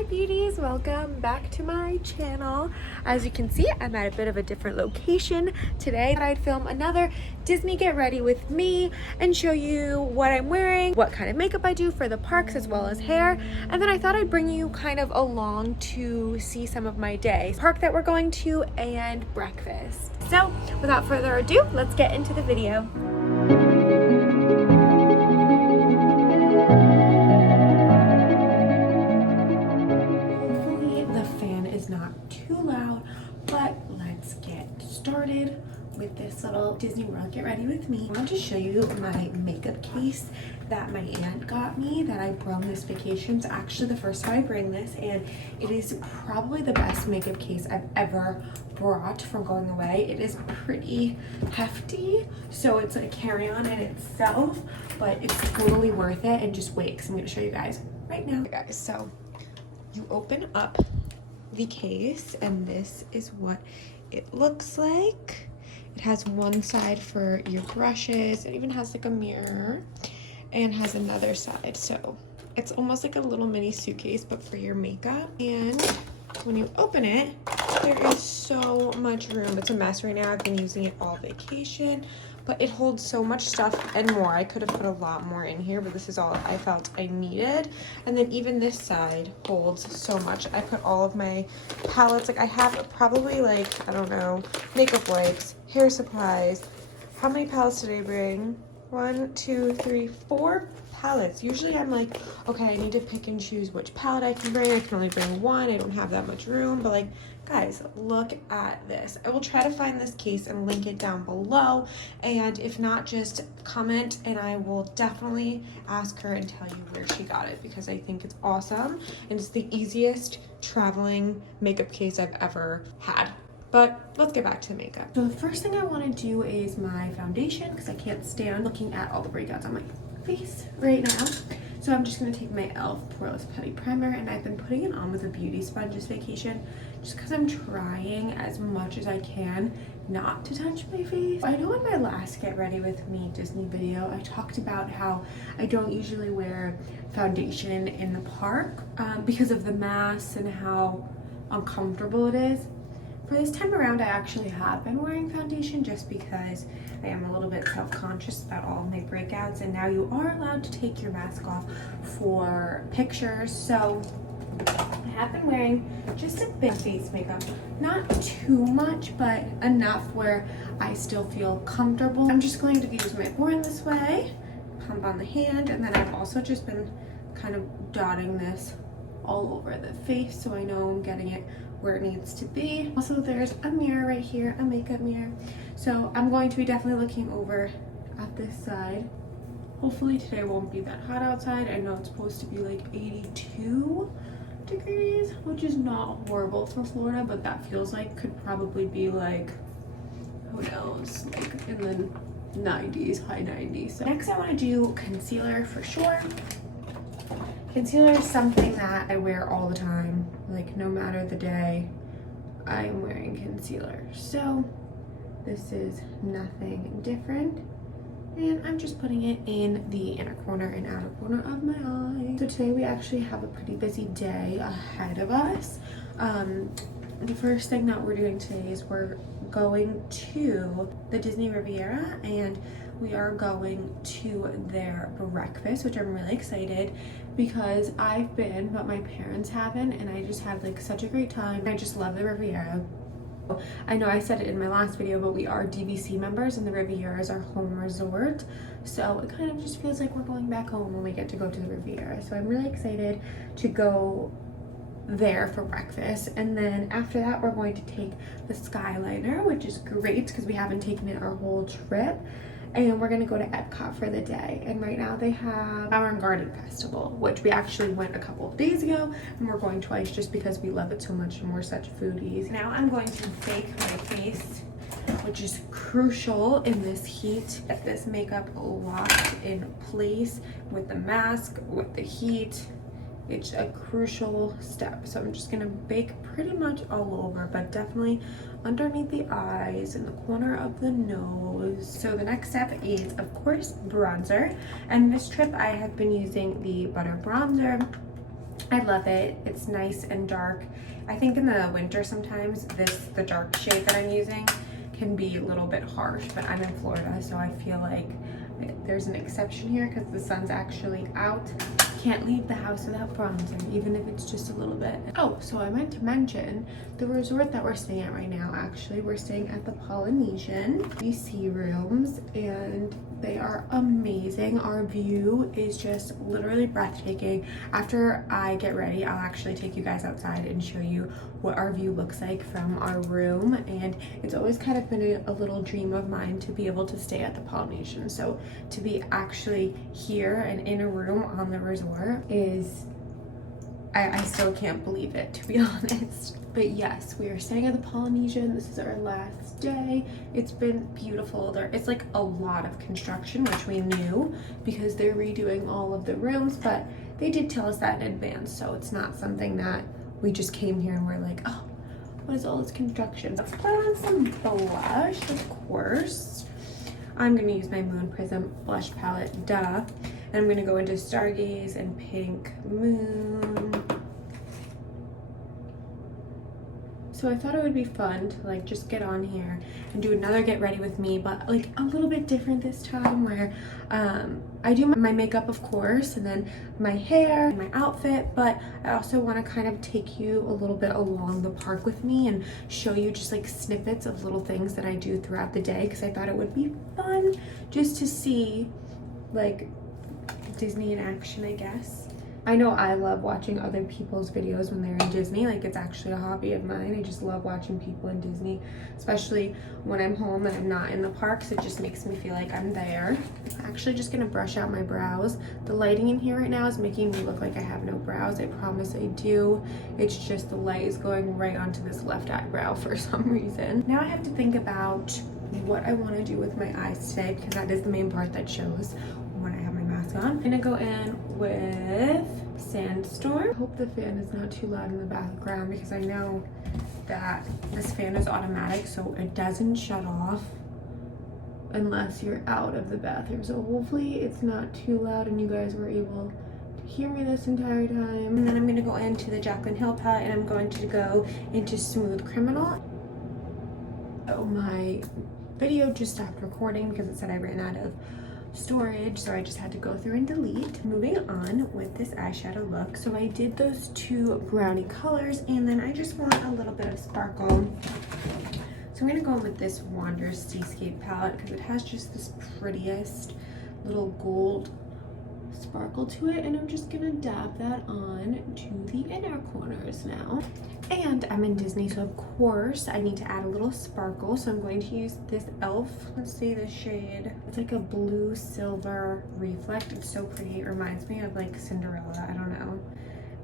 Hi beauties, welcome back to my channel. As you can see, I'm at a bit of a different location today. I'd film another Disney Get Ready with me and show you what I'm wearing, what kind of makeup I do for the parks as well as hair. And then I thought I'd bring you kind of along to see some of my day, park that we're going to, and breakfast. So without further ado, let's get into the video. Not too loud, but let's get started with this little Disney World Get Ready with me. I want to show you my makeup case that my aunt got me that I brought this vacation. It's actually the first time I bring this, and it is probably the best makeup case I've ever brought from going away. It is pretty hefty, so it's a carry-on in itself, but it's totally worth it. And just wait, because I'm going to show you guys right now. Okay, guys, so you open up the case and this is what it looks like. It has one side for your brushes. It even has like a mirror and has another side, so it's almost like a little mini suitcase but for your makeup. And when you open it, there is so much room. It's a mess right now. I've been using it all vacation, but it holds so much stuff and more. I could have put a lot more in here, but this is all I felt I needed. And then even this side holds so much. I put all of my palettes, like I have probably like, I don't know, makeup wipes, hair supplies. How many palettes did I bring? 1, 2, 3, 4 palettes. Usually I'm like, okay, I need to pick and choose which palette I can bring. I can only bring one. I don't have that much room, but like, guys, look at this. I will try to find this case and link it down below, and if not, just comment and I will definitely ask her and tell you where she got it, because I think it's awesome and it's the easiest traveling makeup case I've ever had. But let's get back to the makeup. So the first thing I want to do is my foundation, because I can't stand looking at all the breakouts on my face right now. So I'm just going to take my e.l.f. Poreless Putty Primer, and I've been putting it on with a beauty sponge this vacation just because I'm trying as much as I can not to touch my face. I know in my last Get Ready With Me Disney video, I talked about how I don't usually wear foundation in the park because of the masks and how uncomfortable it is. For this time around, I actually have been wearing foundation just because I am a little bit self-conscious about all of my breakouts, and now you are allowed to take your mask off for pictures. So I have been wearing just a bit of face makeup, not too much, but enough where I still feel comfortable. I'm just going to use my Born This Way pump on the hand, and then I've also just been kind of dotting this all over the face so I know I'm getting it where it needs to be. Also, there's a mirror right here, a makeup mirror. So I'm going to be definitely looking over at this side. Hopefully today won't be that hot outside. I know it's supposed to be like 82 degrees, which is not horrible for Florida, but that feels like could probably be like, who knows, like in the 90s, high 90s. So next I want to do concealer for sure. Concealer is something that I wear all the time, like no matter the day, I am wearing concealer. So this is nothing different. And I'm just putting it in the inner corner and outer corner of my eye. So today we actually have a pretty busy day ahead of us. The first thing that we're doing today is we're going to the Disney Riviera, and we are going to their breakfast, which I'm really excited because I've been, but my parents haven't, and I just had like such a great time. I just love the Riviera. I know I said it in my last video, but we are DVC members and the Riviera is our home resort. So it kind of just feels like we're going back home when we get to go to the Riviera. So I'm really excited to go there for breakfast, and then after that we're going to take the Skyliner, which is great because we haven't taken it our whole trip, and we're going to go to Epcot for the day. And right now they have Flower and Garden Festival, which we actually went a couple of days ago, and we're going twice just because we love it so much and we're such foodies. Now I'm going to bake my face, which is crucial in this heat. Get this makeup locked in place with the mask, with the heat. It's a crucial step. So I'm just gonna bake pretty much all over, but definitely underneath the eyes and the corner of the nose. So the next step is, of course, bronzer. And this trip I have been using the Butter Bronzer. I love it. It's nice and dark. I think in the winter sometimes the dark shade that I'm using can be a little bit harsh, but I'm in Florida, so I feel like there's an exception here because the sun's actually out. Can't leave the house without bronzer, even if it's just a little bit. Oh, so I meant to mention the resort that we're staying at right now. Actually, we're staying at the Polynesian BC rooms, and they are amazing. Our view is just literally breathtaking. After I get ready, I'll actually take you guys outside and show you what our view looks like from our room. And it's always kind of been a little dream of mine to be able to stay at the Polynesian. So to be actually here and in a room on the resort is, I still can't believe it, to be honest. But yes, we are staying at the Polynesian. This is our last day. It's been beautiful. It's like a lot of construction, which we knew because they're redoing all of the rooms, but they did tell us that in advance, so it's not something that we just came here and we're like, oh, what is all this construction? Let's put on some blush, of course. I'm gonna use my Moon Prism blush palette, duh. And I'm gonna go into Stargaze and Pink Moon. So I thought it would be fun to like just get on here and do another get ready with me, but like a little bit different this time, where I do my makeup, of course, and then my hair and my outfit, but I also want to kind of take you a little bit along the park with me and show you just like snippets of little things that I do throughout the day, because I thought it would be fun just to see like Disney in action, I guess. I know I love watching other people's videos when they're in Disney. Like, it's actually a hobby of mine. I just love watching people in Disney, especially when I'm home and I'm not in the parks. It just makes me feel like I'm there. I'm actually just gonna brush out my brows. The lighting in here right now is making me look like I have no brows. I promise I do. It's just the light is going right onto this left eyebrow for some reason. Now I have to think about what I want to do with my eyes today, because that is the main part that shows when I have my mask on. I'm gonna go in with Sandstorm. I hope the fan is not too loud in the background, because I know that this fan is automatic, so it doesn't shut off unless you're out of the bathroom. So hopefully it's not too loud and you guys were able to hear me this entire time. And then I'm gonna go into the Jaclyn Hill palette, and I'm going to go into Smooth Criminal. Oh, my video just stopped recording because it said I ran out of storage, so I just had to go through and delete. Moving on with this eyeshadow look. So I did those two brownie colors, and then I just want a little bit of sparkle. So I'm gonna go in with this Wanderers Seascape palette because it has just this prettiest little gold sparkle to it, and I'm just gonna dab that on to the inner corners now. And I'm in Disney, so of course I need to add a little sparkle, so I'm going to use this e.l.f. Let's see the shade. It's like a blue silver reflect. It's so pretty. It reminds me of like Cinderella, I don't know.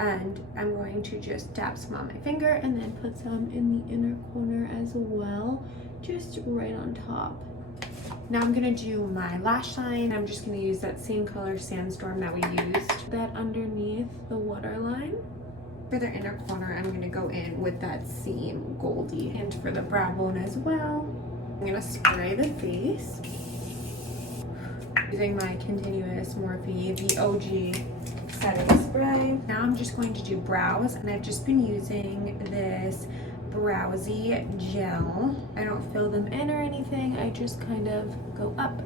And I'm going to just dab some on my finger and then put some in the inner corner as well, just right on top. Now I'm gonna do my lash line. I'm just gonna use that same color Sandstorm that we used, that underneath the waterline. For the inner corner, I'm gonna go in with that same Goldie. And for the brow bone as well, I'm gonna spray the face using my Continuous Morphe, the OG setting spray. Now I'm just going to do brows, and I've just been using this Brows-y gel. I don't fill them in or anything. I just kind of go up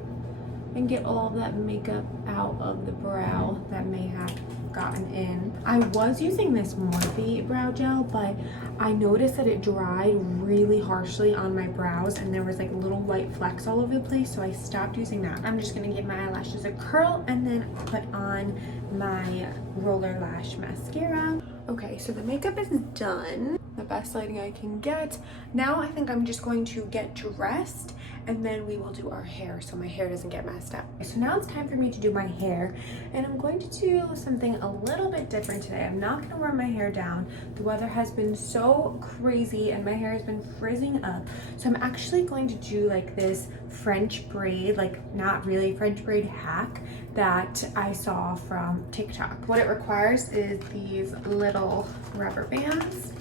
and get all of that makeup out of the brow that may have gotten in. I was using this Morphe brow gel, but I noticed that it dried really harshly on my brows, and there was like little white flecks all over the place, so I stopped using that. I'm just gonna give my eyelashes a curl and then put on my Roller Lash mascara. Okay, so the makeup is done. The best lighting I can get. Now I think I'm just going to get dressed, and then we will do our hair so my hair doesn't get messed up. So now it's time for me to do my hair, and I'm going to do something a little bit different today. I'm not gonna wear my hair down. The weather has been so crazy and my hair has been frizzing up. So I'm actually going to do like this French braid, like not really French braid hack that I saw from TikTok. What it requires is these little rubber bands,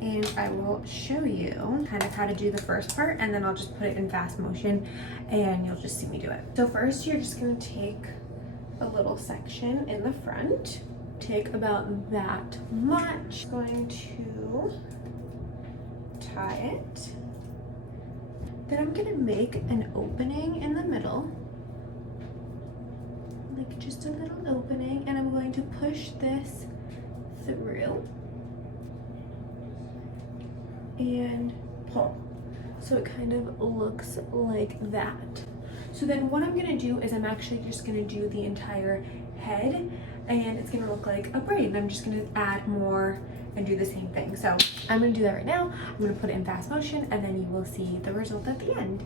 and I will show you kind of how to do the first part, and then I'll just put it in fast motion and you'll just see me do it. So first you're just gonna take a little section in the front, take about that much. Going to tie it. Then I'm gonna make an opening in the middle, like just a little opening, and I'm going to push this through and pull. So it kind of looks like that. So then what I'm gonna do is I'm actually just gonna do the entire head, and it's gonna look like a braid, and I'm just gonna add more and do the same thing. So I'm gonna do that right now. I'm gonna put it in fast motion, and then you will see the result at the end.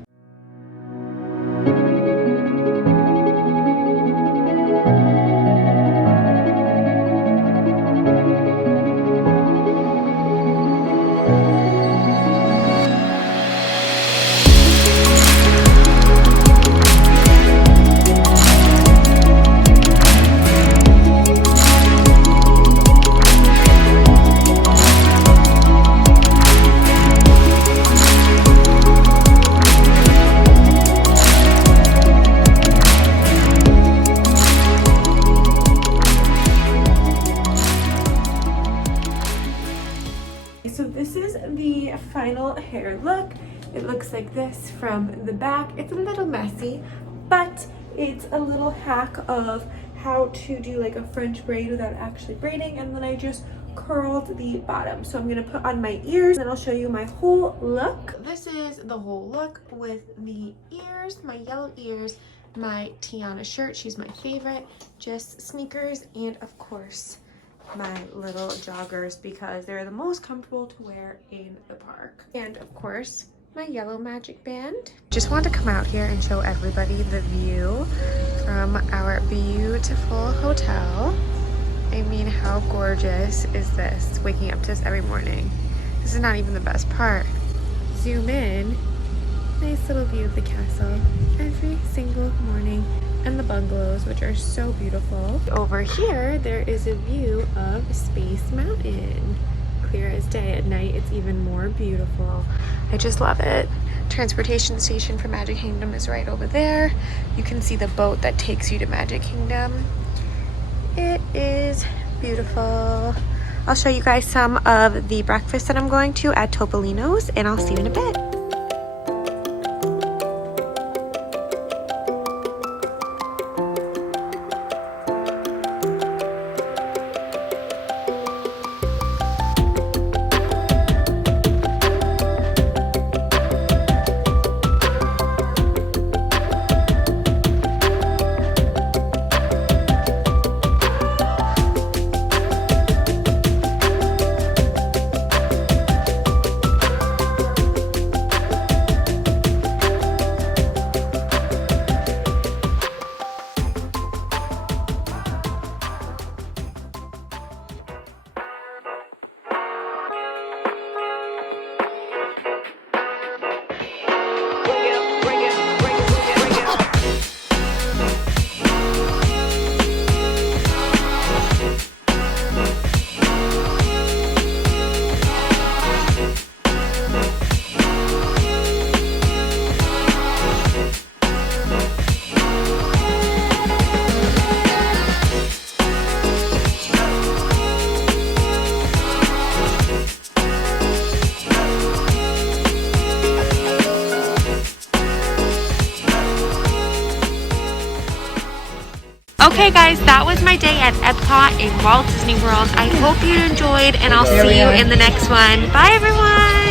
So this is the final hair look. It looks like this from the back. It's a little messy, but it's a little hack of how to do like a French braid without actually braiding, and then I just curled the bottom. So I'm gonna put on my ears and I'll show you my whole look. This is the whole look with the ears, my yellow ears, my Tiana shirt, she's my favorite, just sneakers, and of course my little joggers because they're the most comfortable to wear in the park. And of course, my yellow magic band. Just wanted to come out here and show everybody the view from our beautiful hotel. I mean, how gorgeous is this? Waking up to this every morning. This is not even the best part. Zoom in. Nice little view of the castle every single morning, and the bungalows, which are so beautiful. Over here, there is a view of Space Mountain. Clear as day. At night, it's even more beautiful. I just love it. Transportation station for Magic Kingdom is right over there. You can see the boat that takes you to Magic Kingdom. It is beautiful. I'll show you guys some of the breakfast that I'm going to at Topolino's, and I'll see you in a bit. Okay guys, that was my day at Epcot in Walt Disney World. I hope you enjoyed, and I'll see you in the next one. Bye everyone!